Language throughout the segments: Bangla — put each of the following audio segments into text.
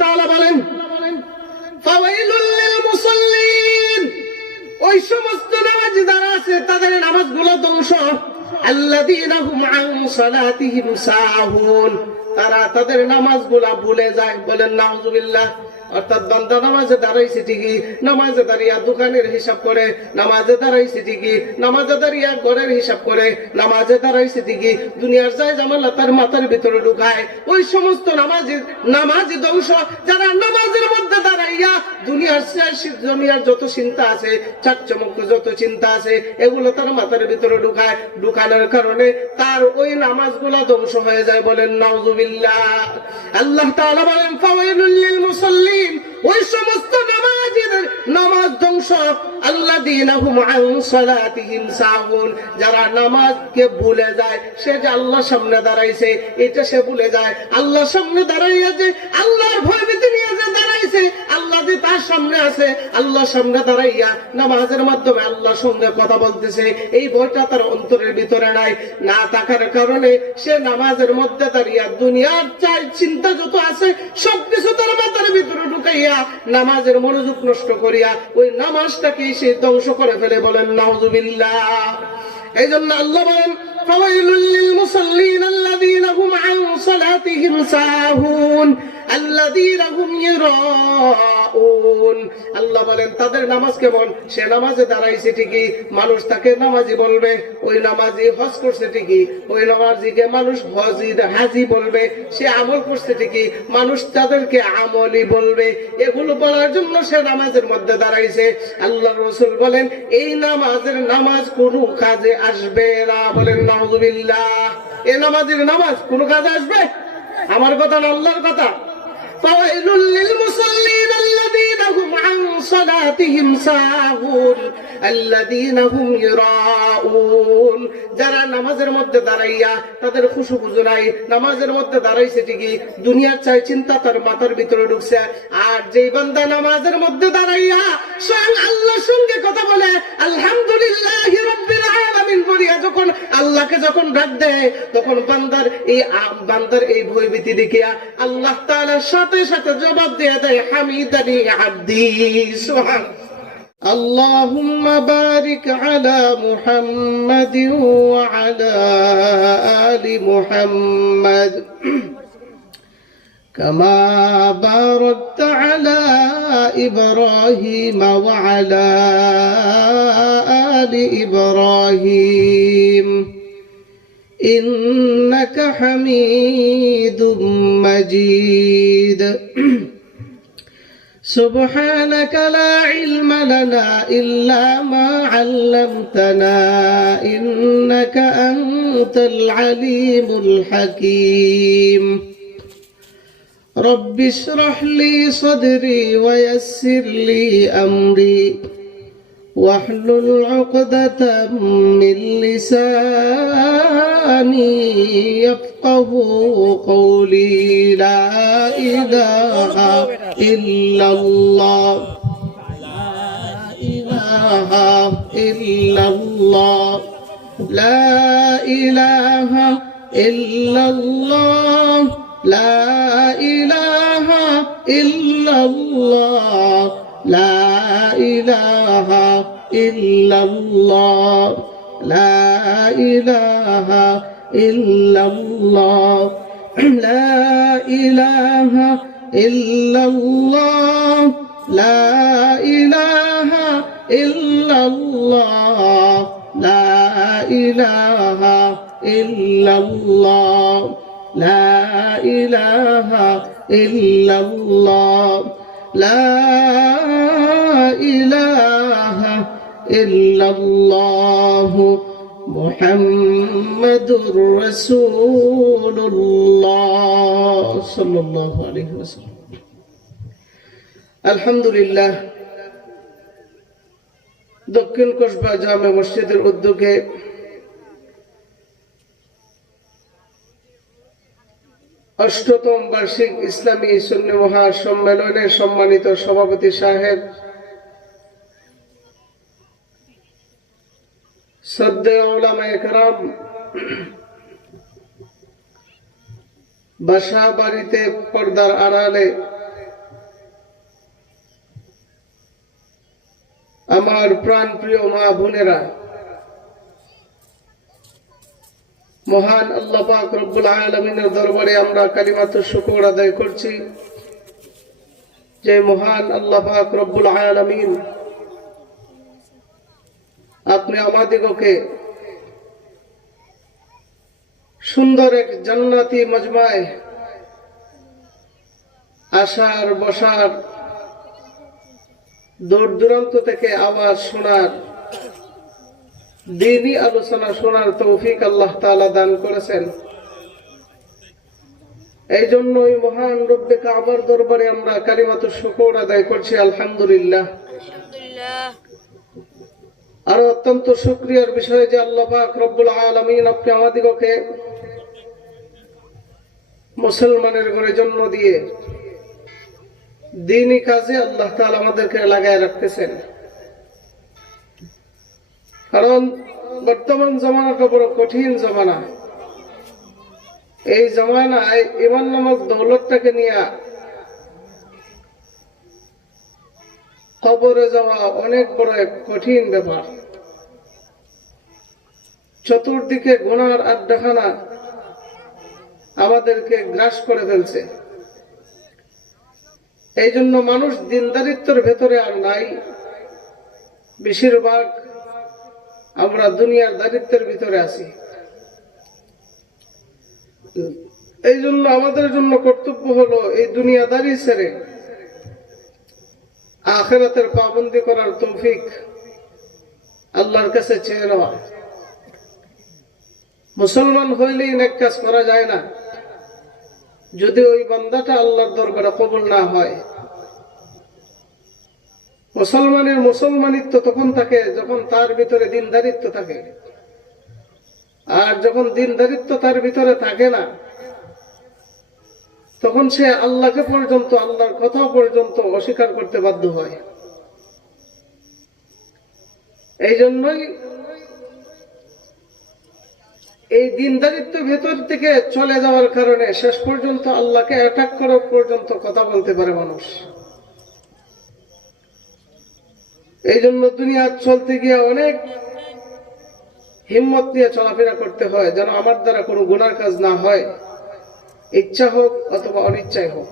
তাআলা বলেন ফাওয়াইলুল লিল মুসাল্লিন, ওই সমস্ত নামাজি যারা আছে তাদের নামাজগুলো ধ্বংস। আল্লাযীনা হুম আন সালাতিহিম সাহুন, তারা তাদের নামাজগুলা ভুলে যায়। বলেন নাউযুবিল্লাহ। অর্থাৎ বান্দা নামাজে দাঁড়াইছে ঠিকই, নামাজে দাঁড়িয়ে দোকানের হিসাব করে, নামাজে দাঁড়াইছে ঠিকই, নামাজে দাঁড়িয়ে ঘরের হিসাব করে, নামাজে দাঁড়াইছে ঠিকই, দুনিয়ার যায় জামালা তার মাথার ভিতরে ঢুকায়। ওই সমস্ত নামাজি ধ্বংস, যারা নামাজের মধ্যে দাঁড়াইয়া দুনিয়ার যত চিন্তা আছে, চাকচমক যত চিন্তা আছে, এগুলো তার মাথার ভিতরে ঢুকায়। ঢুকানোর কারণে তার ওই নামাজগুলা ধ্বংস হয়ে যায়। বলেন নাউযুবিল্লাহ। আল্লাহ তাআলা বলেন ফাওয়াইলুল লিল মুসাল্লিন, ওই সমস্ত নামাজীদের নামাজ ধ্বংস। আল্লাযীনা হুম আন সালাতিহিম সাহুন, যারা নামাজকে ভুলে যায়। সে যে আল্লাহর সামনে দাঁড়াইছে এটা সে ভুলে যায়। আল্লাহর সামনে দাঁড়াইয়া যে আল্লাহর ভয়ভীতি নিয়ে যে দাঁড়াইছে, আল্লাহ যে তার সামনে আছে, আল্লাহর সামনে দাঁড়াইয়া নামাজের মাধ্যমে আল্লাহর সঙ্গে কথা বলতেছে, এই ভয়টা তার অন্তরের ভিতরে নাই। না থাকার কারণে সে নামাজের মধ্যে দাঁড়িয়ে দুনিয়ার চিন্তা যত আছে সবকিছু তার মাথার ভিতরে ঢুকাইয়া নামাজের মনোযোগ নষ্ট করিয়া ওই নামাজটাকে সে ধ্বংস করে ফেলে। বলেন নাউযুবিল্লাহ। এই জন্য আল্লাহ বলেন ফাওয়াইলুল লিল মুসাল্লিন আল্লাযীনা হুম আন সালাতিহিম সাহুন আল্লাযীনা হুম ইরাউন। আল্লাহ বলেন তাদের নামাজ কেমন? সে নামাজে দাঁড়াইছে ঠিকই, মানুষ তাকে নামাজি বলবে। ওই নামাজি হজ করছে ঠিকই, ওই নামাজিকে মানুষ হাজি বলবে। সে আমল করছে ঠিকই, মানুষ তাদেরকে আমলি বলবে। এগুলো বলার জন্য সে নামাজের মধ্যে দাঁড়াইছে। আল্লাহ রাসূল বলেন এই নামাজ কোনো কাজে আসবে না। বলেন নাউযুবিল্লাহ। এই নামাজের নামাজ কোনো কাজে আসবে? আমার কথা না, আল্লাহর কথা। ফাওয়াইলুল লিল মুসাল্লিন আল্লাযীনা হুম আন সালাতিহিম সাহুন আল্লাযীনা হুম ইরাউন, যারা নামাজের মধ্যে দাঁড়াইয়া তাদের খুশু বুঝু নাই। নামাজের মধ্যে দাঁড়াইছে ঠিকই, দুনিয়ার চাই চিন্তা তার মাথার ভিতরে ঢুকছে। আর যেই বান্দা নামাজের মধ্যে দাঁড়াইয়া স্বয়ং আল্লাহর সঙ্গে কথা বলে, আলহামদুলিল্লাহি রাব্বিল আলামিন বলিয়া যখন আল্লাহকে যখন ডাক দেয়, তখন বান্দার এই ভয়ভীতি দেখিয়া আল্লাহ তাআলার সাথে সাথে জবাব দিয়ে দেয় হামিদানি আব্দি। সুবহান আল্লাহুম্মা বারিক আলা মুহাম্মাদিন ওয়া আলা আলি মুহাম্মাদ কামা বারাকতা আলা ইব্রাহিম ওয়া আলা আলি ইব্রাহিম ইন্নাকা হামিদুম মাজিদ। سبحانك لا علم لنا إلا ما علمتنا إنك أنت العليم الحكيم رب اشرح لي صدري ويسر لي أمري واحلل عقدة من لساني يفقه قولي لا إله إلا الله لا إله إلا الله لا إله إلا الله لا إله إلا الله لا إله إلا الله لا إله إلا الله لا إله إلا الله لا إله إلا الله لا إله إلا الله لا إله إلا الله لا إله إلا الله মুহাম্মাদুর রাসূলুল্লাহ সাল্লাল্লাহু আলাইহি ওয়াসাল্লাম। আলহামদুলিল্লাহ, দক্ষিণ কসবা জামে মসজিদের উদ্যোগে অষ্টতম বার্ষিক ইসলামী সুন্নি মহাসম্মেলনের সম্মানিত সভাপতি সাহেব, শ্রদ্ধেয় উলামায়ে কেরাম, বাসা বাড়িতে পর্দার আড়ালে আমার প্রাণ প্রিয় মা বোনেরা, মহান আল্লাহ পাক রব্বুল আলামিনের দরবারে আমরা কালিমাতু শুকর আদায় করছি যে মহান আল্লাহ পাক রব্বুল আলামিন আপনি আমাদিগকে সুন্দর এক জান্নাতি মজমায় আসার বসার, দূর দূরান্ত থেকে আওয়াজ শোনার, দ্বীনি আলোচনা শোনার তৌফিক আল্লাহ তাআলা দান করেছেন। এই জন্য ওই মহান রব্বে কাবার দরবারে আমরা কালিমাতু শুকর আদায় করছি আলহামদুলিল্লাহ। আর অত্যন্ত শুকরিয়ার বিষয় যে আল্লাহ পাক রব্বুল আলামিন আপনি আমাদিগকে মুসলমানের ঘরে জন্ম দিয়ে দ্বীনি কাজে আল্লাহ তাআলা আমাদেরকে লাগায় রাখতেছেন। কারণ বর্তমান জমানাটা বড় কঠিন জমানা। এই জমানায় ঈমান নামক দৌলতটাকে নিয়ে কবরে যাওয়া অনেক বড় এক কঠিন ব্যাপার। চতুর্দিকে গুনার আড্ডাখানা আমাদেরকে গ্রাস করে ফেলছে। এই জন্য মানুষ দিনদারিত্বের ভেতরে আর নাই, বেশিরভাগ আমরা দুনিয়ার দারিদ্রের ভিতরে আছি। এই জন্য আমাদের জন্য কর্তব্য হলো এই দুনিয়াদারি ছেড়ে আখিরাতের পাবন্দি করার তৌফিক আল্লাহর কাছে চেয়ে নেওয়া। মুসলমান হইলেই নেক কাজ করা যায় না যদি ওই বান্দাটা আল্লাহর দরবারে কবুল না হয়। মুসলমানের মুসলমানিত্ব তখন থাকে যখন তার ভিতরে দিনদারিত্ব থাকে, আর যখন দিনদারিত্ব তার ভিতরে থাকে না তখন সে আল্লাহকে পর্যন্ত, আল্লাহর কথা পর্যন্ত অস্বীকার করতে বাধ্য হয়। এই জন্যই এই দিনদারিত্ব ভেতর থেকে চলে যাওয়ার কারণে শেষ পর্যন্ত আল্লাহকে অ্যাটাক করার পর্যন্ত কথা বলতে পারে মানুষ। এই জন্য দুনিয়া চলতে গিয়ে অনেক হিম্মত নিয়ে চলাফেরা করতে হয় যেন আমার দ্বারা কোনো গুনার কাজ না হয়, ইচ্ছা হোক অথবা অনিচ্ছায় হোক।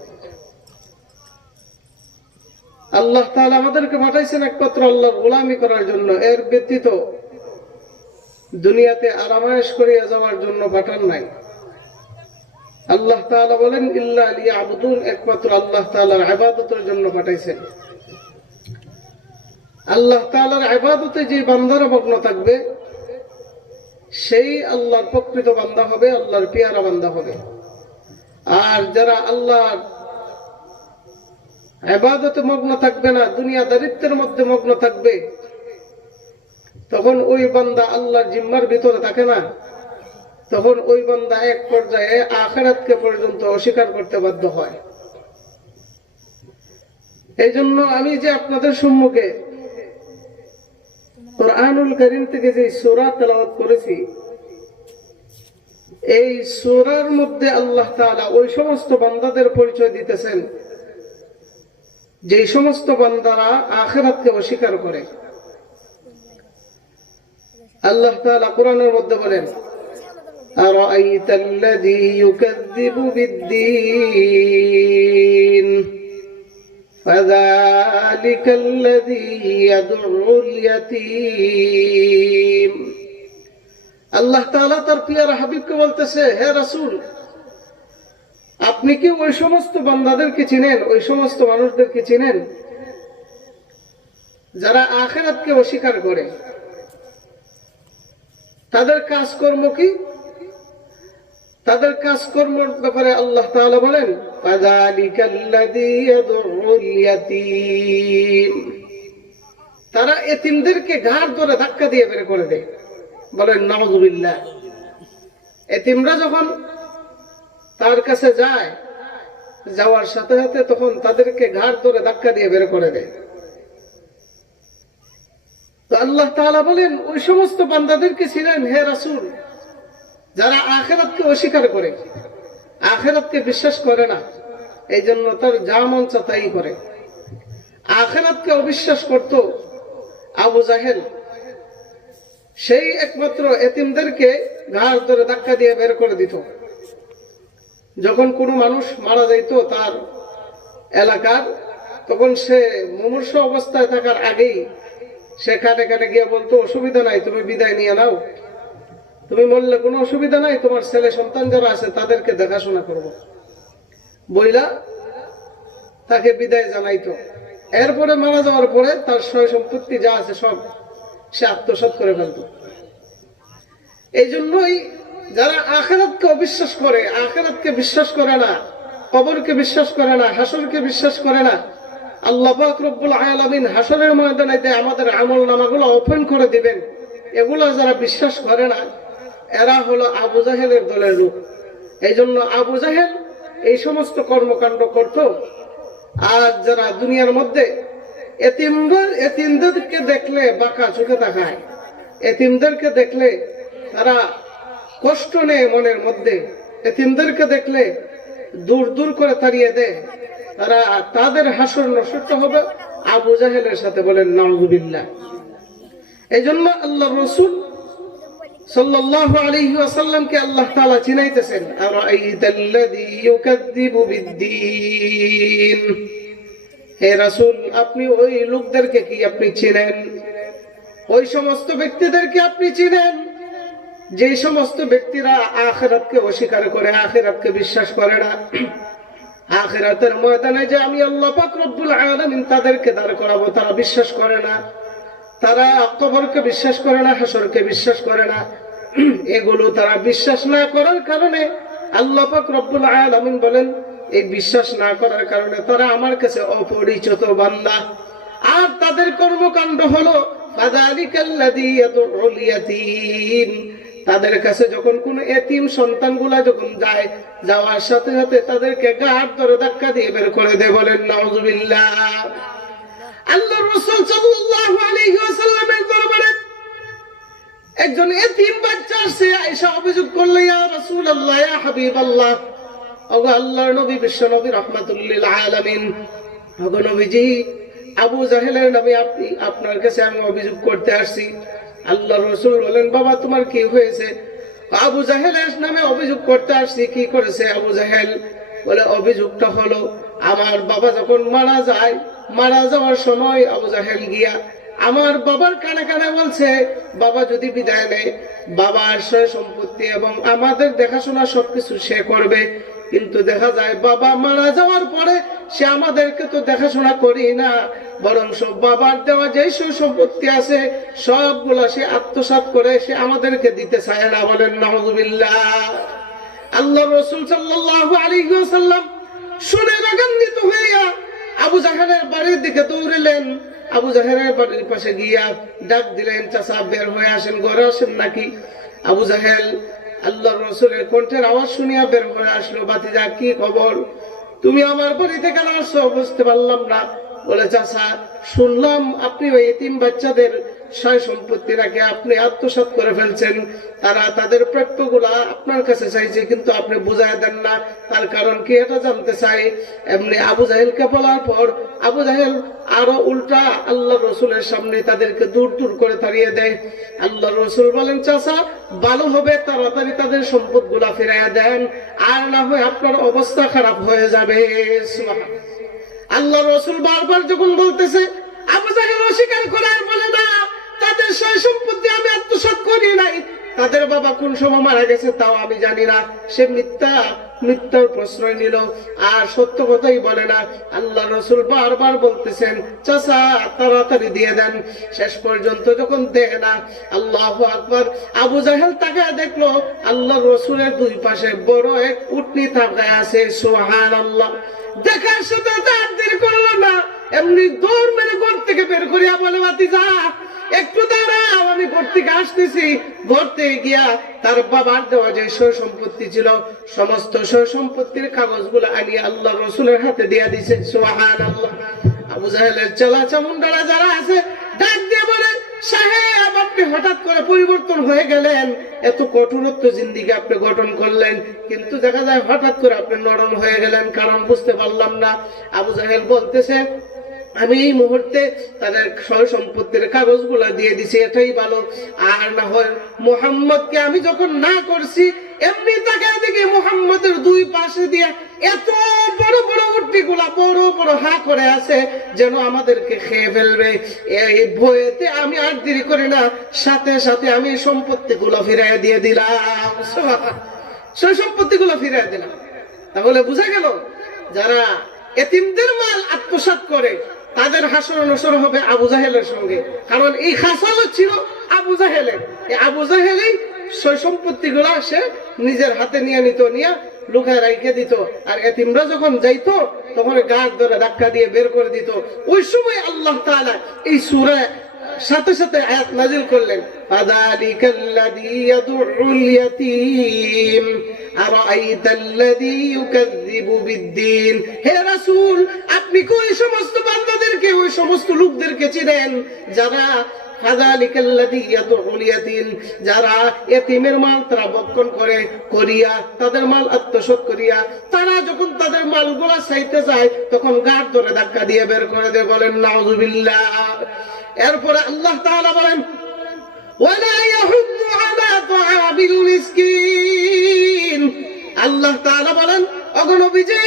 আল্লাহ তাআলা আমাদেরকে পাঠাইছেন একমাত্র আল্লাহর গোলামি করার জন্য, এর ব্যতীত দুনিয়াতে আরামায়েশ করিয়া যাওয়ার জন্য পাঠান নাই। আল্লাহ তাআলা বলেন ইল্লা লিয়াবুদুন, একমাত্র আল্লাহ তাআলার ইবাদতের জন্য পাঠাইছেন। আল্লাহ তাআলার ইবাদতে যে বান্দারা মগ্ন থাকবে সেই আল্লাহর প্রকৃত বান্দা হবে, আল্লাহর পেয়ারা বান্দা হবে। আর যারা আল্লাহর ইবাদতে মগ্ন থাকবে না, দুনিয়া দারিদ্রের মধ্যে মগ্ন থাকবে, তখন ওই বান্দা আল্লাহর জিম্মার ভিতরে থাকে না। তখন ওই বান্দা এক পর্যায়ে আখিরাতকে পর্যন্ত অস্বীকার করতে বাধ্য হয়। এই জন্য আমি যে আপনাদের সম্মুখে কুরআনুল কারীম থেকে যে সূরা তেলাওয়াত করেছি, এই সূরার মধ্যে আল্লাহ তাআলা ওই সমস্ত বান্দাদের পরিচয় দিতেছেন যে সমস্ত বান্দারা আখিরাতকে অস্বীকার করে। আল্লাহ তাআলা কোরআনের মধ্যে বলেন আরাআইতাল্লাযী ইউকাযযিবু বিদ্দীন ফাযালিকাল্লাযী ইয়াদউল ইয়াতীম। আল্লাহ তাআলা তার প্রিয় হাবিবকে বলতেছে, হে রাসূল, আপনি কি ওই সমস্ত বান্দাদেরকে চিনেন, ওই সমস্ত মানুষদেরকে চিনেন যারা আখিরাতকে অস্বীকার করে? তাদের কাজকর্ম কি? তাদের কাজকর্মের ব্যাপারে আল্লাহ তাআলা বলেন ফাযালিকাল্লাযী ইয়াদউল ইয়াতীম। তারা এতিমদেরকে ঘাড় ধরে ধাক্কা দিয়ে বের করে দেয়। বলেন নাউযুবিল্লাহ। এতিমরা যখন তার কাছে যায়, যাওয়ার সাথে সাথে তখন তাদেরকে ঘাড় ধরে ধাক্কা দিয়ে বের করে দেয়। তো আল্লাহ তাআলা বলেন ওই সমস্ত বান্দাদেরকে ছিলেন হে রাসূল যারা আখিরাতকে অস্বীকার করে, আখিরাতকে বিশ্বাস করে না, এই জন্য তার যা মন চায় তাই করে। আখিরাতকে অবিশ্বাস করত, আবু জাহেল সেই একমাত্র এতিমদেরকে ঘাড় ধরে ধাক্কা দিয়ে বের করে দিত। যখন কোনো মানুষ মারা যাইত তার এলাকার, তখন সে মুমূর্ষ অবস্থায় থাকার আগেই সে কাটে কাটে গিয়ে বলতো, অসুবিধা নাই, তুমি বিদায় নিয়ে নাও, তুমি বললে কোনো অসুবিধা নাই, তোমার ছেলে সন্তান যারা আছে তাদেরকে দেখাশোনা করব বইলা তাকে বিদায় জানাইতো। এরপরে মারা যাওয়ার পরে তার সয় সম্পত্তি যা আছে সব সে আত্মসাৎ করে ফেলত। এই জন্যই যারা আখিরাতকে অবিশ্বাস করে, আখিরাতকে বিশ্বাস করে না, কবরকে বিশ্বাস করে না, হাসরকে বিশ্বাস করে না, আল্লাহ পাক রব্বুল আলামিন হাসরের ময়দানে আমাদের আমল নামাগুলো ওপেন করে দিবেন, এগুলো যারা বিশ্বাস করে না, এরা হলো আবু জাহেলের দলের লোক। এই জন্য আবু জাহেল এই সমস্ত কর্মকাণ্ড করত। আর যারা দুনিয়ার মধ্যে এতিমদেরকে দেখলে বাঁকা চোখে তাকায়, এতিমদেরকে দেখলে তারা কষ্ট নেয় মনের মধ্যে, এতিমদেরকে দেখলে দূর দূর করে তাড়িয়ে দেয়, তারা তাদের হাসর নষ্ট হবে আবু জাহেলের সাথে, বলেন নাউযুবিল্লাহ। এই জন্য আল্লাহ রাসূল সাল্লাল্লাহু আলাইহি ওয়াসাল্লামকে আল্লাহ তাআলা চিনাইতেছেন, আরাইতাল্লাযী ইউকাযযিবু বিদ্দীন, হে রাসূল আপনি ওই লোকদেরকে কি আপনি চিনেন, ওই সমস্ত ব্যক্তিদেরকে আপনি চিনেন যে সমস্ত ব্যক্তিরা আখিরাতকে অস্বীকার করে, আখিরাতকে বিশ্বাস করে না, আখিরাতের ময়দানে যে আমি আল্লাহ পাক রব্বুল আলামিন তাদেরকে দাঁড় করাবো তারা বিশ্বাস করে না, তারা কবরকে বিশ্বাস করে না, হাসরকে বিশ্বাস করে না। এগুলো তারা বিশ্বাস না করার কারণে আল্লাহ পাক রব্বুল আলামিন বলেন, এই বিশ্বাস না করার কারণে তারা আমার কাছে অপরিচিত বান্দা। আর তাদের কর্মকাণ্ড হলো ফাযালিকাল্লাযী ইয়াদউল ইয়াতীম, তাদের কাছে যখন কোন এতিম সন্তানগুলা যখন যায়, যাওয়ার সাথে সাথে তাদেরকে ঘাড় ধরে ধাক্কা দিয়ে বের করে দেয়, বলেন নাউযুবিল্লাহ। আল্লাহর রাসূল সাল্লাল্লাহু আলাইহি ওয়াসাল্লামের দরবারে একজন এতিম বাচ্চা আসে, আয়েশা অভিযোগ করলে, ইয়া রাসূলুল্লাহ, ইয়া হাবিবাল্লাহ, ওগো আল্লাহর নবী, বিশ্ব নবী, রাহমাতুল লিল আলামিন, ওগো নবীজি, আবু জাহেলের নামে আপনার কাছে আমি অভিযোগ করতে আসছি। আল্লাহর রাসূল বলেন, বাবা তোমার কি হয়েছে? আবু জাহেলের নামে অভিযোগ করতে আসছি। কি করেছে আবু জাহেল? বলে, অভিযোগটা হলো আমার বাবা যখন মারা যায়, মারা যাওয়ার সময় আবু জাহেল গিয়া আমার বাবার কানে কানে বলছে, বাবা যদি বিদায় নেয় বাবার সয় সম্পত্তি এবং আমাদের দেখাশোনা সবকিছু সে করবে, কিন্তু দেখা যায় বাবা মারা যাওয়ার পরে সে আমাদেরকে তো দেখাশোনা করি না, বরং সব বাবার দেওয়া যে সয় সম্পত্তি আছে সবগুলা সে আত্মসাৎ করে সে আমাদেরকে দিতে চায় না, বলেন নাউযুবিল্লাহ। আল্লাহর রাসূল সাল্লাল্লাহু আলাইহি ওয়াসাল্লাম শুনে রাগান্বিত হইয়া আবু জাহেলের বাড়ির দিকে দৌড়িলেন। আবু জাহেলের বাড়ির পাশে গিয়া ডাক দিলেন, চাচা বের হয়ে আসেন, ঘরে আসেন নাকি? আবু জাহেল আল্লাহর রাসূলের কণ্ঠের আওয়াজ শুনিয়া বের হয়ে আসলো। ভাতিজা কি খবর, তুমি আমার বাড়িতে কেন আসছো? বুঝতে পারলাম না। বলে, চাচা শুনলাম আপনি ওই এতিম বাচ্চাদের সয় সম্পত্তি নাকি আপনি আত্মসাৎ করে ফেলছেন, তারা তাদের প্রাপ্যগুলা আপনার কাছে চাইছে কিন্তু আপনি বুঝায় দেন না, তার কারণ কি এটা জানতে চাই। এমনি আবু জাহেলকে বলার পর আবু জাহেল আরো উল্টা আল্লাহ রসুলের সামনে তাদেরকে দূর দূর করে তাড়িয়ে দেয়। আল্লাহ রসুল বলেন, চাচা ভালো হবে তাড়াতাড়ি তাদের সম্পদ গুলা ফিরাইয়া দেন, আর না হয় আপনার অবস্থা খারাপ হয়ে যাবে। আল্লাহ রসুল বারবার যখন বলতেছে, আবু জাহেল অস্বীকার করে আর বলে, না তাদের সয় সম্পত্তি আমি আত্মসাৎ করি নাই, তাদের বাবা কোন সময় মারা গেছে তাও আমি জানি না। সে মিথ্যার প্রশ্রয় নিল আর সত্য কথাই বলে না। আল্লাহ রসুল বারবার বলতেছেন, চাচা তাড়াতাড়ি দিয়ে দেন। শেষ পর্যন্ত যখন দেয় না, আল্লাহু আকবার, আবু জাহেল তাকায় দেখলো আল্লাহ রসুলের দুই পাশে বড় এক উটনি তাকায় আছে। সুবহানাল্লাহ। দেখার সাথে আর দেরি করলো না, এমনি দৌড় মেরে ঘর থেকে বের করিয়া বলে, ভাতিজা একটু দাঁড়াও, আমি ঘর থেকে আসতেছি। ঘর থেকে গিয়া তার বাবার দেওয়া যে সয় সম্পত্তি ছিল সমস্ত সয় সম্পত্তির কাগজগুলো আনিয়ে আল্লাহ রসুলের হাতে দিয়া দিছে। সুবহানাল্লাহ। আবু জাহেলের চেলা চামুন্ডারা যারা আছে ডাক দিয়ে বলে, সাহেব আপনি হঠাৎ করে পরিবর্তন হয়ে গেলেন, এত কঠোরত্ব জিন্দিগি আপনি গঠন করলেন, কিন্তু দেখা যায় হঠাৎ করে আপনি নরম হয়ে গেলেন, কারণ বুঝতে পারলাম না। আবু জাহেল বলতেছে, আমি এই মুহূর্তে তাদের সয় সম্পত্তির কাগজগুলা দিয়ে দিছি, এটাই ভালো। আর না হয় মুহাম্মদকে আমি যখন না করছি, এমনি তাকে দেখি মুহাম্মদের দুই পাশে দিয়ে এত বড় বড় উটটি গুলা বড় বড় হা করে আছে, যেন আমাদেরকে খেয়ে ফেলবে। এই ভয়েতে আমি আর দেরি করি না, সাথে সাথে আমি সম্পত্তি গুলো ফিরাই দিয়ে দিলাম, সয় সম্পত্তি গুলো ফিরাই দিলাম। তাহলে বোঝা গেল, যারা এতিমদের মাল আত্মসাৎ করে তাদের হাসর নসর হবে আবু জাহেলের সঙ্গে। কারণ এই খাসালত ছিল আবু জাহেলের। এই আবু জাহেলই সয় সম্পত্তি গুলা সে নিজের হাতে নিয়ে নিত, নিয়ে লুকায় রেখে দিত। আর এতিমরা যখন যাইতো তখন গাছ ধরে ধাক্কা দিয়ে বের করে দিত। ওই সময় আল্লাহ তাআলা এই সূরা সাথে সাথে আয়াত নাযিল করলেন, ফাযালিকাল্লাযী ইয়াদউল ইয়াতীম আরাআইতাল্লাযী ইউকাযযিবু বিদ্দীন। হে রাসূল, আপনি কি ওই সমস্ত বান্দাদেরকে, ওই সমস্ত লোকদেরকে চিনেন যারা ফাযালিকাল্লাযী ইয়াদউল ইয়াতীম, যারা এতিমের মাল তারা বক্ষণ করে করিয়া, তাদের মাল আত্মসাৎ করিয়া, তারা যখন তাদের মালগুলা চাইতে যায় তখন গাড় ধরে ধাক্কা দিয়ে বের করে দেয়। বলেন নাউযুবিল্লাহ। এরপরে আল্লাহ তাআলা বলেন, ওয়ালা ইয়াহুদ্দু আলা তাআমিল মিসকিন। আল্লাহ তাআলা বলেন, ওগো নবীজি,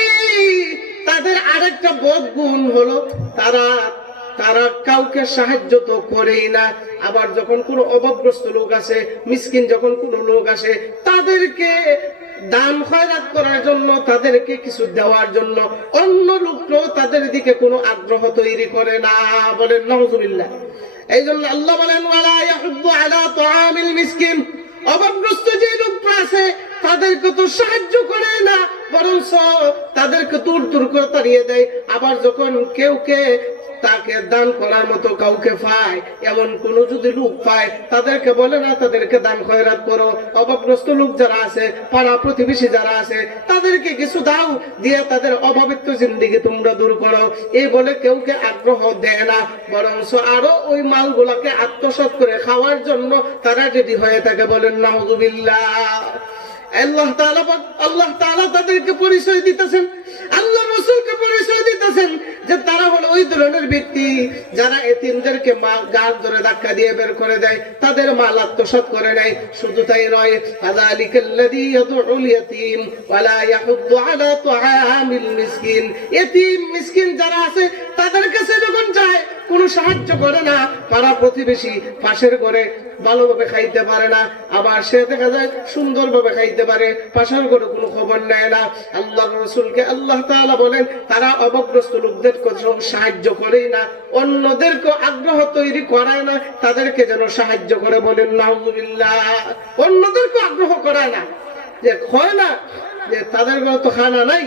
তাদের আরেকটা বদ গুণ হলো তারা কাউকে সাহায্য তো করেই না। আবার যখন কোনো অভাবগ্রস্ত লোক আসে, মিসকিন যখন কোনো লোক আসে, তাদেরকে দান খয়রাত করার জন্য, তাদেরকে কিছু দেওয়ার জন্য অন্য লোকও তাদের দিকে কোনো আগ্রহ তৈরি করে না। বলেন নাউযুবিল্লাহ। এই জন্য আল্লাহ বলেন, ওয়ালা ইয়াহুদ্দু আলা তাআমিল মিসকিন। অভাবগ্রস্ত যে লোকটা আছে তাদেরকে তো সাহায্য করে না, বরং তাদেরকে দূর দূর করে তাড়িয়ে দেয়। আবার যখন কেউ তাকে দান করার মতো কাউকে পায়, এমন কোন যদি লোক পায়, তাদেরকে বলে না তাদেরকে দান খয়রাত করো। অভাবগ্রস্ত লোক যারা আছে, পাড়া প্রতিবেশী যারা আছে, তাদেরকে কিছু দাও, দিয়ে তাদের অভাবিত জিন্দেগি তোমরা দূর করো, এই বলে কেউকে আগ্রহ দেয় না। বরং আরো ওই মালগুলাকে আত্মসাৎ করে খাওয়ার জন্য তারা রেডি হয়ে থাকে। বলেন নাউযুবিল্লাহ। আল্লাহ তাআলা তাদেরকে পরিচয় দিতেছেন, আল্লাহ রাসূলকে পরিচয় দিতেছেন যে তারা হলো ওই ধরনের ব্যক্তি যারা এতিমদেরকে গাছ ধরে ধাক্কা দিয়ে বের করে দেয়, তাদের মাল আত্মসাৎ করে নেয়। শুধু তাই নয়, ফাযালিকাল্লাযী ইয়াদউল ইয়াতীম ওয়ালা ইয়াহুদ্দু আলা তাআমিল মিসকিন। এতিম মিসকিন যারা আছে তাদের কাছে যখন যায় কোনো সাহায্য করে না। পাড়া প্রতিবেশী পাশের ঘরে ভালোভাবে খাইতে পারে না, আবার সে দেখা যায় সুন্দরভাবে খাইতে পারে, পাশের ঘরে কোনো খবর নেয় না। আল্লাহর রাসূলকে আল্লাহ তাআলা বলেন, তারা অভাবগ্রস্ত লোকদের সাহায্য করেই না, অন্যদেরকে আগ্রহ তৈরি করায় না, তাদেরকে যেন সাহায্য করে। বলেন নাউযুবিল্লাহ। অন্যদেরকে আগ্রহ করায় না, যে হয় না যে তাদের ঘরে তো খানা নাই,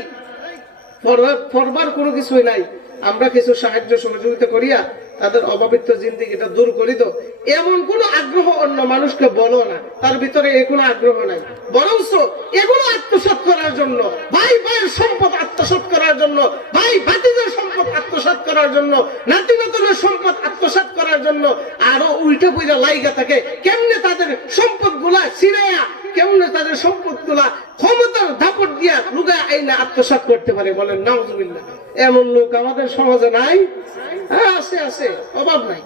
পরবার কোনো কিছুই নাই, আমরা কিছু সাহায্য সহযোগিতা করিয়া তাদের অভাবিত জিন্দেগিটা দূর করি। তো এমন কোন আগ্রহ অন্য মানুষকে বলো না, তার ভিতরে এ কোনো আগ্রহ নাই। বরঞ্চ এগুলো আত্মসাৎ করার জন্য, ভাই ভাইয়ের সম্পদ আত্মসাৎ করার জন্য, ভাই ভাতিজার সম্পদ আত্মসাৎ করার জন্য, নাতি নাতনের সম্পদ আত্মসাৎ করার জন্য আরো উল্টা পুইরা লাইগা থাকে। কেমনে তাদের সম্পদ গুলা ছিনাইয়া, কেমনে তাদের সম্পদ গুলা ক্ষমতার দাপট দিয়া লুগায় আইনা আত্মসাৎ করতে পারে। বলেন নাউযুবিল্লাহ। এমন লোক আমাদের সমাজে নাই? হ্যাঁ, আছে, আছে, অভাব নাই।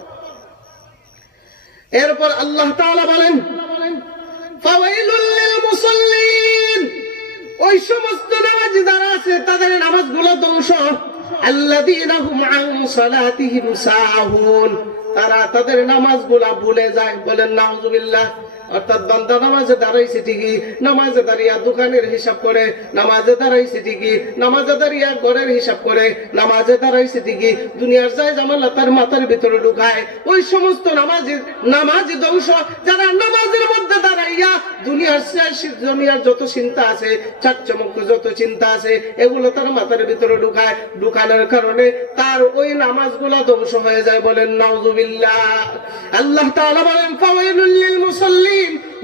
এরপর আল্লাহ তাআলা বলেন, ফাওয়াইলুল লিল মুসাল্লিন। ওই সমস্ত নামাজি যারা আছে তাদের নামাজগুলো ধ্বংস। আল্লাযীনা হুম আন সালাতিহিম সাহুন। তারা তাদের নামাজগুলা ভুলে যায়। বলেন নাউযুবিল্লাহ। অর্থাৎ বান্দা নামাজে দাঁড়াইছে ঠিকই, নামাজে দাঁড়িয়ে দোকানের হিসাব করে, নামাজে দাঁড়াইছে ঠিকই, নামাজে দাঁড়িয়ে ঘরের হিসাব করে, নামাজে দাঁড়াইছে ঠিকই, দুনিয়ার যায় জামালা তার মাথার ভিতরে ঢুকায়। ওই সমস্ত নামাজি ধ্বংস, যারা নামাজের মধ্যে দাঁড়াইয়া দুনিয়ার যত চিন্তা আছে, চাকচমক যত চিন্তা আছে, এগুলো তার মাথার ভিতরে ঢুকায়। ঢুকানোর কারণে তার ওই নামাজগুলা ধ্বংস হয়ে যায়। বলেন নাউযুবিল্লাহ। আল্লাহ তাআলা বলেন, ফাওয়াইলুল লিল মুসাল্লিন।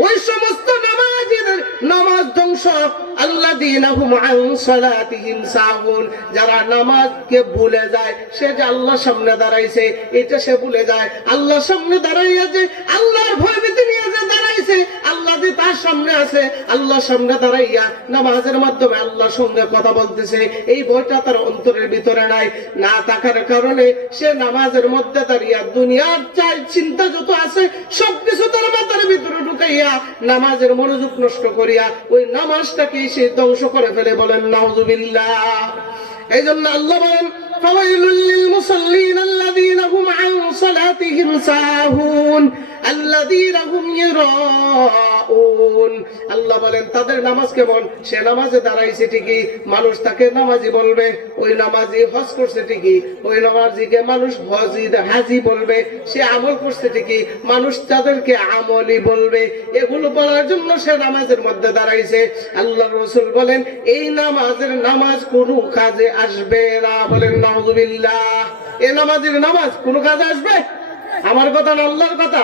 ওই সমস্ত নামাজীদের নামাজ ধ্বংস। আল্লাযীনা হুম আন সালাতিহিম সাহুন। যারা নামাজকে ভুলে যায়, সে যে আল্লাহর সামনে দাঁড়াইছে এটা সে ভুলে যায়। আল্লাহর সামনে দাঁড়াইয়া যে আল্লাহর ভয়ভীতি নিয়ে যে দাঁড়াইছে, আল্লাহ নামাজি তার সামনে আছে, আল্লাহর সামনে দাঁড়াইয়া নামাজের মাধ্যমে আল্লাহর সঙ্গে কথা বলতেছে, এই ভয়টা তার অন্তরের ভিতরে নাই। না থাকার কারণে সে নামাজের মধ্যে দাঁড়িয়া দুনিয়ার চাই চিন্তা যত আছে সবকিছু তার মাথার ভিতরে ঢুকাইয়া নামাজের মনোযোগ নষ্ট করিয়া ওই নামাজটাকে সে ধ্বংস করে ফেলে। বলেন নাউযুবিল্লাহ। এই জন্য আল্লাহ বলেন ফাওয়াইলুল লিল মুসাল্লিন আল্লাযীনা হুম আন সালাতিহিম সাহুন আল্লাযীনা হুম ইরাউন। আল্লাহ বলেন তাদের নামাজ কেমন? সে নামাজে দাঁড়াইছে ঠিকই, মানুষ তাকে নামাজি বলবে, ওই নামাজি হজ করছে ঠিকই, ওই নামাজিকে মানুষ হাজি বলবে, সে আমল করছে ঠিকই, মানুষ তাদেরকে আমলি বলবে। এগুলো বলার জন্য সে নামাজের মধ্যে দাঁড়াইছে। আল্লাহ রাসূল বলেন এই নামাজ কোনো কাজে আসবে না। বলেন নাউযুবিল্লাহ। এই নামাজের নামাজ কোনো কাজে আসবে? আমার কথা না, আল্লাহর কথা।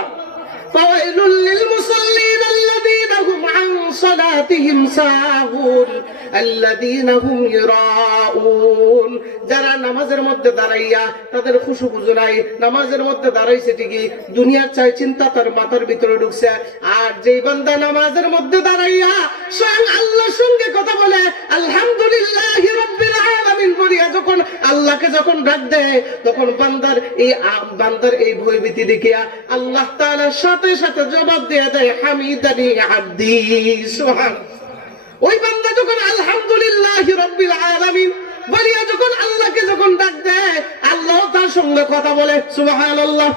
ফাওয়াইলুল লিল মুসাল্লিন আল্লাযীনা হুম আন সালাতিহিম সাহুন আল্লাযীনা হুম ইরাউন। যারা নামাজের মধ্যে দাঁড়াইয়া তাদের খুশু-খুজু নাই, নামাজের মধ্যে দাঁড়াইছে ঠিকই, দুনিয়ার চাই চিন্তা তার মাথার ভিতরে ঢুকছে। আর যেই বান্দা নামাজের মধ্যে দাঁড়াইয়া স্বয়ং আল্লাহর সঙ্গে কথা বলে আলহামদুলিল্লাহি রাব্বিল আলামিন বলিয়া যখন আল্লাহকে যখন ডাক দেয়, তখন বান্দার এই ভয়ভীতি দেখিয়া আল্লাহ তাআলার সাথে সাথে জবাব দিয়ে দেয় হামিদানি আব্দি। সুবহানাল্লাহ। ওই বান্দা যখন আলহামদুলিল্লাহি রাব্বিল আলামিন বলিয়া যখন আল্লাহকে যখন ডাক দেয়, আল্লাহ তার সঙ্গে কথা বলে। সুবহানাল্লাহ।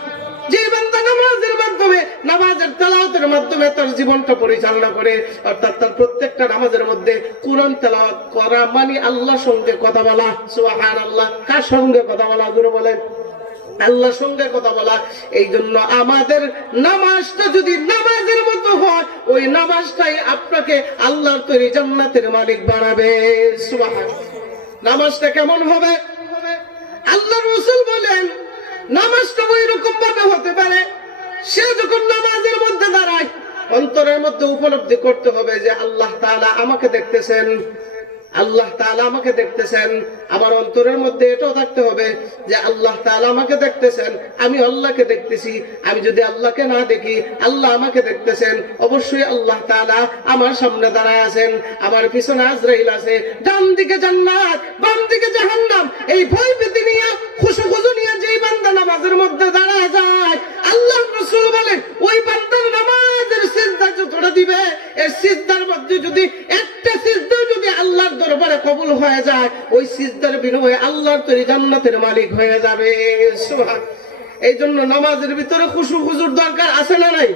যে বান্দা নামাজের মাধ্যমে, নামাজের তেলাওয়াতের মাধ্যমে তার জীবনটা পরিচালনা করে, অর্থাৎ তার প্রত্যেকটা নামাজের মধ্যে কোরআন তেলাওয়াত করা মানে আল্লাহর সঙ্গে কথা বলা। সুবহানাল্লাহ। কার সঙ্গে কথা বলা? জোরে বলেন, আল্লাহর সঙ্গে কথা বলা। এই জন্য আমাদের নামাজটা যদি নামাজের মতো হয়, ওই নামাজটাই আপনাকে আল্লাহর তৈরি জান্নাতের মালিক বানাবে। সুবহানাল্লাহ। নামাজটা কেমন হবে? আল্লাহর রাসূল বলেন নামাজটা ওই রকম ভাবে হতে পারে, সে যখন নামাজের মধ্যে দাঁড়ায় অন্তরের মধ্যে উপলব্ধি করতে হবে যে আল্লাহ তাআলা আমাকে দেখতেছেন, আল্লাহ তাআলা আমাকে দেখতেছেন। আমার অন্তরের মধ্যে এটাও থাকতে হবে যে আল্লাহ তাআলা আমাকে দেখতেছেন, আমি আল্লাহকে দেখতেছি। আমি যদি আল্লাহকে না দেখি, আল্লাহ আমাকে দেখতেছেন। অবশ্যই আল্লাহ তাআলা আমার সামনে দাঁড়ায় আছেন, আমার পিছনে আজরাইল আছে, ডান দিকে জান্নাত, বাম দিকে জাহান্নাম। এই ভয়ভীতি নিয়ে, খুশু-খুজু নিয়ে যেই বান্দা নামাজের মধ্যে দাঁড়ায় যায়, আল্লাহ রাসূল বলেন ওই বান্দার নামাজের সিজদা যতটা দিবে, এই সিজদার মধ্যে যদি একটা সিজদা যদি আল্লাহর দরবারে কবুল হয়ে যায়, ওই সিজদার বিনিময়ে আল্লাহর তৈরি জান্নাতের মালিক হয়ে যাবে। সুবহানাল্লাহ। এই জন্য নামাজের ভিতরে খুশু-খুজুর দরকার আছে না নাই?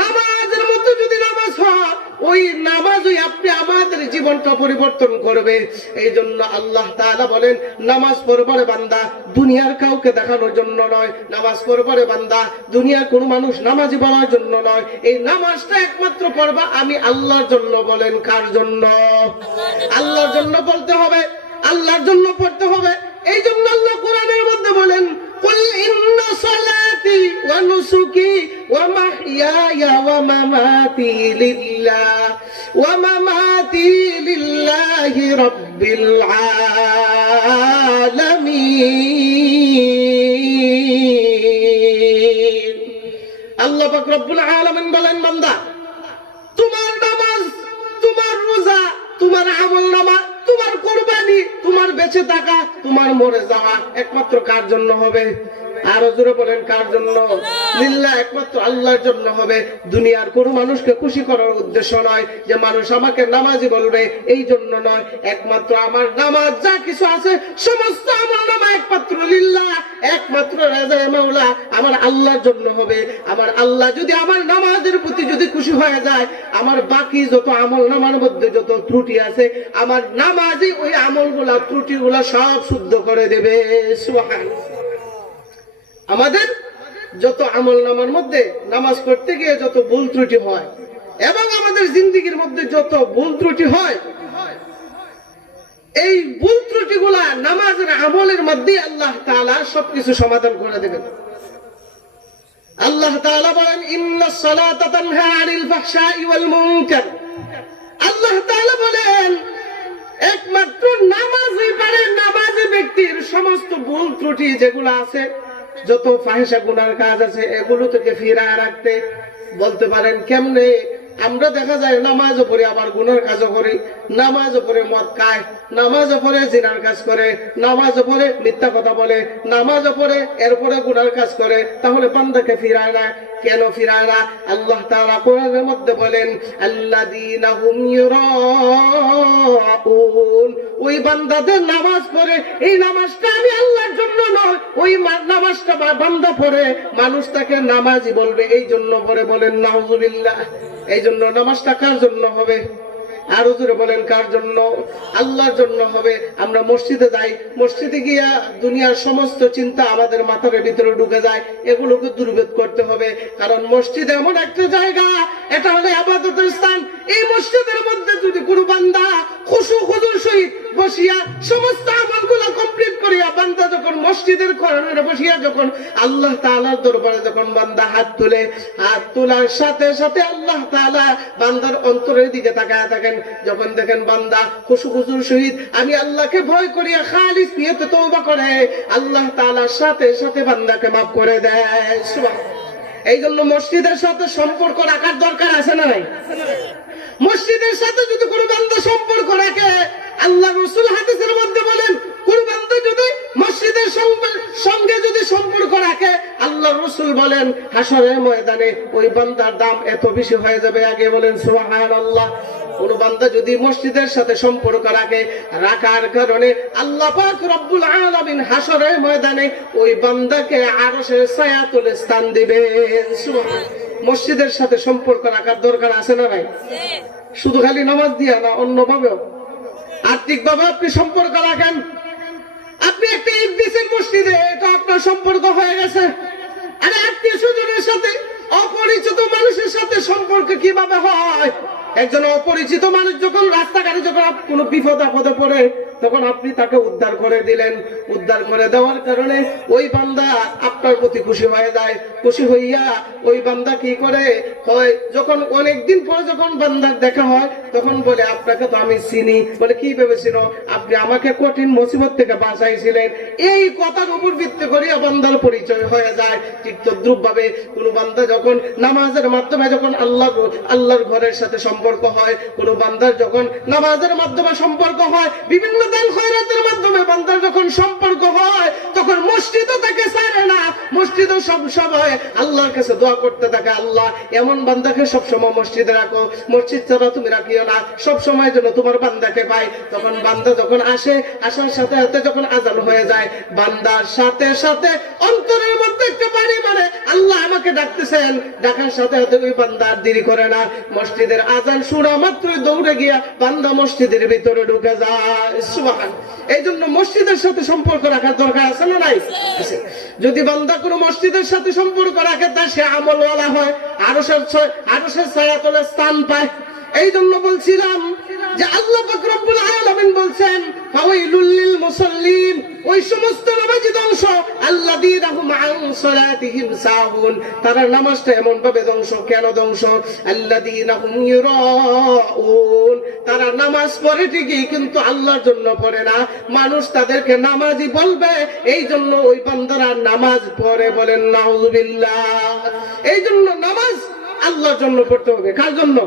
নামাজের মতো যদি নামাজ হয়, ওই নামাজই আপনি আমাদের জীবনটা পরিবর্তন করবে। এই জন্য আল্লাহ তাআলা বলেন নামাজ পড়বারে বান্দা দুনিয়ার কাউকে দেখানোর জন্য নয়, নামাজ পড়বারে বান্দা দুনিয়ার কোনো মানুষ নামাজি বলার জন্য নয়, এই নামাজটা একমাত্র পড়বা আমি আল্লাহর জন্য। বলেন কার জন্য? আল্লাহর জন্য বলতে হবে, আল্লাহর জন্য পড়তে হবে। এই জন্য আল্লাহ কোরআনের মধ্যে বলেন কুল ইন্না সালাতি ওয়া নুসুকি ওয়া মাহইয়ায়া ওয়া মামাতি লিল্লাহি রাব্বিল আলামিন। আল্লাহ পাক রব্বুল আলামিন বলেন বান্দা তোমার নামাজ, তোমার রোজা, তোমার আমলনামা, তোমার কুরবানি, তোমার বেঁচে থাকা, তোমার মরে যাওয়া একমাত্র কার জন্য হবে? আরো জোরে বলেন কার জন্য? লিল্লাহ, একমাত্র আল্লাহর জন্য হবে। দুনিয়ার কোন মানুষকে খুশি করার উদ্দেশ্য নয়, যে মানুষ আমাকে নামাজি বলবে এই জন্য নয়। একমাত্র আমার নামাজ যা কিছু আছে সমস্ত আমলনামা একমাত্র লিল্লাহ, একমাত্র রাজায়ে মাওলা আমার আল্লাহর জন্য হবে। আমার আল্লাহ যদি আমার নামাজের প্রতি যদি খুশি হয়ে যায়, আমার বাকি যত আমলনামার মধ্যে যত ত্রুটি আছে, আমার নামাজই ওই আমলগুলা ত্রুটিগুলা সব শুদ্ধ করে দেবে। সুবহানাল্লাহ। আমাদের যত আমলনামার মধ্যে নামাজ পড়তে গিয়ে যত ভুল ত্রুটি হয়, এবং আমাদের জিন্দেগীর মধ্যে যত ভুল ত্রুটি হয়, এই ভুল ত্রুটিগুলা নামাজের আমলের মধ্যে আল্লাহ তাআলা সবকিছু সমাধান করে দেবেন। আল্লাহ তাআলা বলেন ইন্নাস সালাতা তানহা আনিল ফাহশাই ওয়াল মুনকার। আল্লাহ তাআলা বলেন একমাত্র নামাজই পারে নামাজি ব্যক্তির সমস্ত ভুল ত্রুটি যেগুলো আছে, যত ফাহিশা গুনার কাজ আছে, এগুলো থেকে ফিরায় রাখতে। বলতে পারেন কেমনে? আমরা দেখা যায় নামাজও পড়ে আবার গুনার কাজও করি, নামাজও পড়ে মদ খায়, নামাজও পড়ে জিনার কাজ করে, নামাজও পড়ে মিথ্যা কথা বলে, নামাজও পড়ে এরপরে গুনার কাজ করে। তাহলে বান্দাকে ফিরায় না কেন? ফিরায় না। আল্লাহ তাআলা কোরআনের মধ্যে বলেন আল্লাযীনা হুম ইউরাউন, ওই বান্দাদের নামাজ পড়ে, এই নামাজটা আমি আল্লাহর জন্য নয়, ওই নামাজটা বান্দা পড়ে মানুষ তাকে নামাজি বলবে, এই জন্য পড়ে। বলেন নাউযুবিল্লাহ। এই জন্য নামাজটা কার জন্য হবে? আরো জোরে বলেন কার জন্য? আল্লাহর জন্য হবে। আমরা মসজিদে যাই, মসজিদে গিয়া দুনিয়ার সমস্ত চিন্তা আমাদের মাথার ভিতরে ঢুকে যায়, এগুলোকে দূরীভূত করতে হবে। কারণ মসজিদ এমন একটা জায়গা, এটা হলো ইবাদতের স্থান। এই মসজিদের মধ্যে যদি কোনো বান্দা খুশু খুজুর সহিত বসিয়া সমস্ত আমলগুলো কমপ্লিট করিয়া বান্দা যখন মসজিদের কোরআনে বসিয়া যখন আল্লাহ তাআলার দরবারে যখন বান্দা হাত তুলে, হাত তোলার সাথে সাথে আল্লাহ তাআলা বান্দার অন্তরের দিকে তাকায় থাকেন। যখন দেখেন বান্দা খুশু খুজুর সহিত আমি আল্লাহকে ভয় করিয়া খালিস নিয়তে তওবা করে, আল্লাহ তাআলার সাথে সাথে বান্দাকে মাফ করে দেয়। সুবহানাল্লাহ। এই জন্য মসজিদের সাথে সম্পর্ক রাখার দরকার আছে না নাই? মসজিদের সাথে যদি কোনো বান্দা সম্পর্ক রাখে, আল্লাহ রাসূল হাদিসের মধ্যে বলেন কোন বান্দা যদি মসজিদের সঙ্গে যদি সম্পর্ক রাখে, আল্লাহ রাসূল বলেন হাসরের ময়দানে ওই বান্দার দাম এত বেশি হয়ে যাবে। আগে বলেন সুবহানাল্লাহ। কোন বান্দা যদি মসজিদের সাথে সম্পর্ক রাখার কারণে আল্লাহ পাক রব্বুল আলামিন হাসরের ময়দানে ওই বান্দাকে আরশের ছায়াতলে স্থান দিবেন। সুবহানাল্লাহ। মসজিদের সাথে সম্পর্ক রাখার দরকার আছে না নাই? শুধু খালি নামাজ দিয়া না, অন্যভাবেও আর্থিক ভাবে আপনি সম্পর্ক রাখেন। আপনি একটা ঈদ দিচ্ছেন মসজিদে, এটা আপনার সম্পর্ক হয়ে গেছে। আরে আত্মীয় স্বজনের সাথে অপরিচিত মানুষের সাথে সম্পর্ক কিভাবে হয়? একজন অপরিচিত মানুষ যখন রাস্তাঘাটে যখন কোনো বিপদ আপদে পড়ে, তখন আপনি তাকে উদ্ধার করে দিলেন। উদ্ধার করে দেওয়ার কারণে ওই বান্দা আপনার প্রতি খুশি হয়ে যায়। খুশি হইয়া ওই বান্দা কি করে হয়, যখন অনেকদিন পরে যখন বান্দার দেখা হয়, তখন বলে আপনাকে তো আমি চিনি। বলে কি ভেবেছিল? আপনি আমাকে কঠিন মুসিবত থেকে বাঁচাইছিলেন। এই কথার উপর ভিত্তি করিয়া বান্দার পরিচয় হয়ে যায়। ঠিক তদ্রুপ ভাবে কোন বান্দা যখন নামাজের মাধ্যমে যখন আল্লাহর ঘরের সাথে সম্পর্ক হয়, কোন বান্দার যখন নামাজের মাধ্যমে সম্পর্ক হয়, বিভিন্ন দান খয়রাতের মাধ্যমে বান্দার যখন সম্পর্ক হয়, তখন মসজিদও তাকে ছাড়ে না। মসজিদও সব সময় আল্লাহর কাছে দোয়া করতে থাকে, আল্লাহ এমন বান্দাকে সব সময় মসজিদে রাখো, মসজিদ ছাড়া তুমি রাখিও না, সব সময় যেন তোমার বান্দাকে পাই। তখন বান্দা যখন আসে, আসার সাথে সাথে যখন আজান হয়ে যায়, বান্দার সাথে সাথে অন্তরের মধ্যে একটা বাড়ি মানে আল্লাহ আমাকে ডাকতেছেন। ডাকার সাথে সাথে ওই বান্দা আর দেরি করে না, মসজিদের আজান শোনা মাত্রই দৌড়ে গিয়া বান্দা মসজিদের ভিতরে ঢুকে যায়। সুবহানাল্লাহ। এই জন্য মসজিদের সাথে সম্পর্ক রাখার দরকার আছে না নাই? যদি বান্দা কোনো মসজিদের সাথে সম্পর্ক রাখে, তা সে আমলওয়ালা হয়, আরশের ছায়াতলে স্থান পায়। এই জন্য বলছিলাম যে আল্লাহ পাক রব্বুল আলামিন বলছেন ফাওয়াইলুল লিল মুসাল্লিন, ওই সমস্ত নামাজি ধ্বংস আল্লাযীনা হুম আন সালাতিহিম সাহুন, তারা নামাজটা এমন ভাবে ধ্বংস। কেন ধ্বংস? আল্লাযীনা হুম ইউরাউন, তারা নামাজ পড়ে ঠিকই কিন্তু আল্লাহর জন্য পড়ে না। মানুষ তাদেরকে নামাজি বলবে, এই জন্য ওই বান্দারা নামাজ পড়ে। বলেন নাউযুবিল্লাহ। এই জন্য নামাজ আল্লাহর জন্য পড়তে হবে। কার জন্য?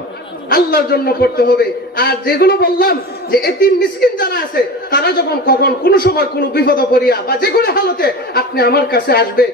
আল্লাহর জন্য পড়তে হবে। আর যেগুলো বললাম যে এতিম মিসকিন যারা আছে, তারা যখন কখন কোন সময় কোন বিপদ পড়িয়া বা যে কোনো হালতে আপনি আমার কাছে আসবে,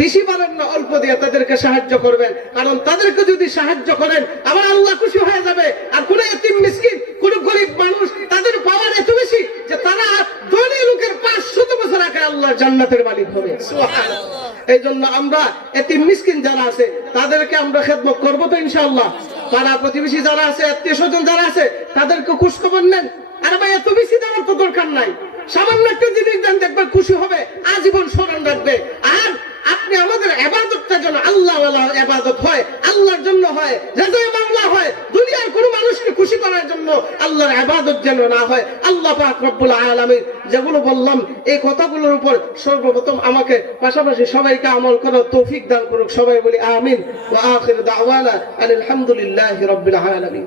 বেশি পারেন না অল্প দিয়ে তাদেরকে সাহায্য করবেন। কারণ তাদেরকে যদি সাহায্য করেন আমার আল্লাহ খুশি হয়ে যাবে। আর কোন এতিম মিসকিন, কোন গরিব মানুষ, তাদের পাওয়ার এত বেশি যে তারা ধনী লোকের 500 বছর আগে আল্লাহর জান্নাতের মালিক হবে। সুবহানাল্লাহ। এই জন্য আমরা এতিম মিসকিন যারা আছে তাদেরকে আমরা খেদমত করবো তো ইনশাআল্লাহ। পাড়া প্রতিবেশী যারা আছে, আত্মীয় স্বজন যারা আছে, তাদেরকে খোঁজ খবর নেন। আরে ভাই এত বেশি দেওয়ার তো দরকার নাই, সামান্য একটা জিনিস দেন, দেখবেন খুশি হবে, আজীবন স্মরণ রাখবে। আর আপনি আমাদের ইবাদতটা যেন আল্লাহওয়ালা ইবাদত হয়, আল্লাহর জন্য হয়, রেজায়ে মাওলা হয়, দুনিয়ার কোনো মানুষকে খুশি করার জন্য আল্লাহর ইবাদত যেন না হয়। আল্লাহ পাক রব্বুল আলামিন যেগুলো বললাম এই কথাগুলোর উপর সর্বপ্রথম আমাকে পাশাপাশি সবাইকে আমল করার তৌফিক দান করুক। সবাই বলি আমিন। ওয়া আখিরু দাওয়ানা আলহামদুলিল্লাহি রাব্বিল আলামিন।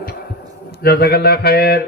জাযাকাল্লাহু খায়ের।